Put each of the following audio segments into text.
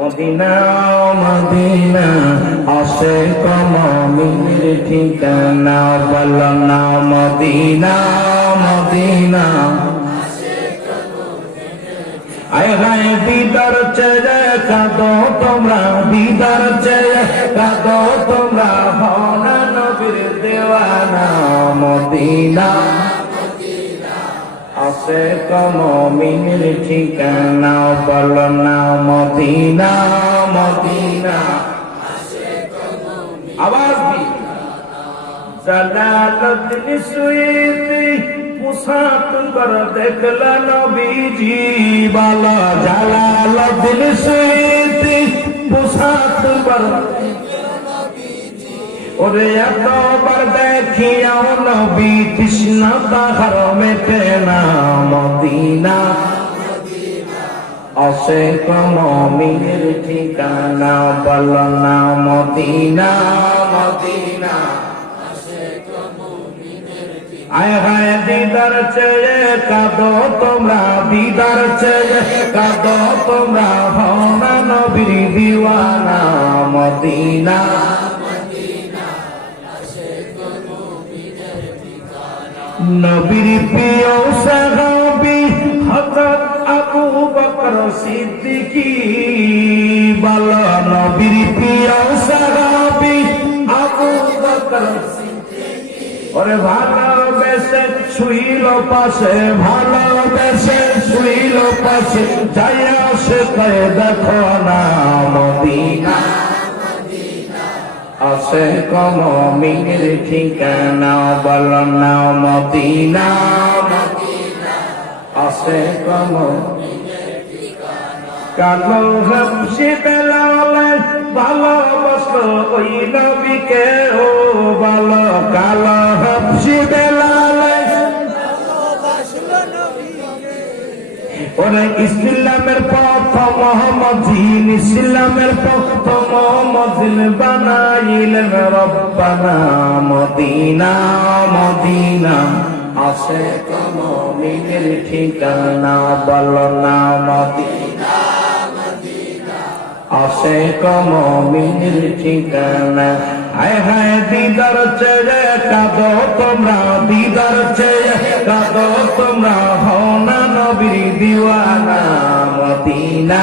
Medina Medina Ashiq মুমিনের ঠিকানা বলো না মদিনা মদিনা আয় হায় দিদার চেয়ে কাঁদো তোমরা দিদার চেয়ে কাঁদো তোমরা হও না নবীর দেওয়ানা মদিনা আশিক মুমিনের ঠিকানা বলো না মদিনা মদিনা আওয়াজ দি জালালুদ্দিন সুয়ুতি মুসাফির দেখলা নবীজি বলো জালালুদ্দিন সুয়ুতি মুসাফির ওরে এতবার দেখিয়াও নবী তৃষ্ণা তাহার মেটে না মদিনা আশিক মুমিনের ঠিকানা বলো না মদিনা মদিনা আয় হায় দিদার চেয়ে কাঁদো তোমরা দিদার চেয়ে কাঁদো তোমরা হও না নবীর দিওয়ানা মদিনা নবীর প্রিয় সাহাবী হযরত আবু বকর সিদ্দিকী বলো নবীর প্রিয় সাহাবী আবু বকর সিদ্দিকী ওরে ভালোবেসে শুইল পাশে ভালোবেসে শুইল পাশে যাইয়া সে কয়ে দেখো না মদিনা আশিক মুমিনের ঠিকানা বলো না মদিনা আশিক মুমিনের ঠিকানা কালো হাবশি বেলাল ভালোবাসলো ওই নবীকে ও বলো কালো হাবশি বেলাল ওরে ইসলামের প্রথম মজিন ইসলামের প্রথম মজিন বানাইলেন রব্বানা মদিনা মদিনা আশিক মুমিনের ঠিকানা বলো না মদিনা আশিক মুমিনের ঠিকানা হায় হায় দিদার চেয়ে কাঁদো তোমরা দিদার চেয়ে কাঁদো তোমরা হও না নবীর দিওয়ানা মদিনা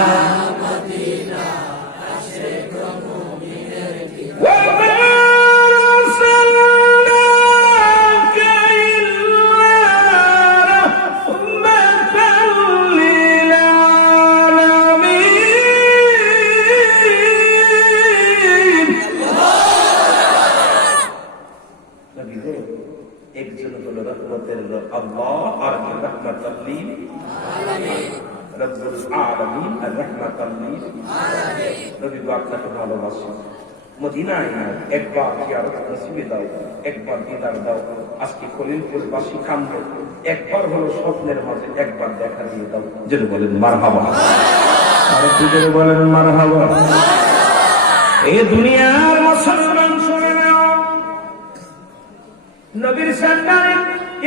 একজন হলো রহমতের আল্লাহ আর রহমাতুল লিল আলামিন রব্বুল আলামিন আর রহমাতুল লিল আলামিন নবী আপনাকে ভালোবাসেন মদিনায় একবার জিয়ারত নসিবে দাও একবার দিদার দাও আজকে খলিলপুরবাসী কান্দে একবার হলো স্বপ্নের মাঝে একবার দেখা দিয়ে দাও যেন বলেন মারহাবা আর একটু বলেন মারহাবা এই দুনিয়ার মুসলমান শুনে নাও নবীর সান্নারে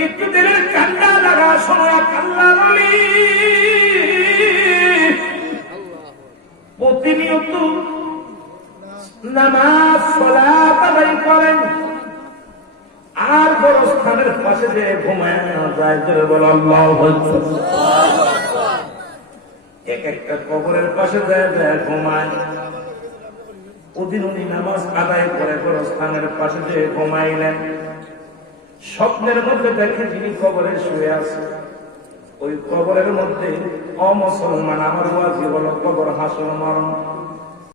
একটু দিনের কান্না লাগা শোনা আল্লাহর ওলি প্রতিনিয়ত নামাজ সালাত আদায় করেন আর বড় স্থানের পাশে যে ঘুমায় যায় জোরে বল আল্লাহু আকবার এক একটা কবরের পাশে যায় ঘুমায় ওদিন উনি নামাজ আদায় করে বড় স্থানের পাশে যে ঘুমাইলেন স্বপ্নের মধ্যে দেখে যিনি কবরে শুয়ে আছে ওই কবরের মধ্যে অমুসলমান আমার ওয়াজি হলো কবর হাসর মরণ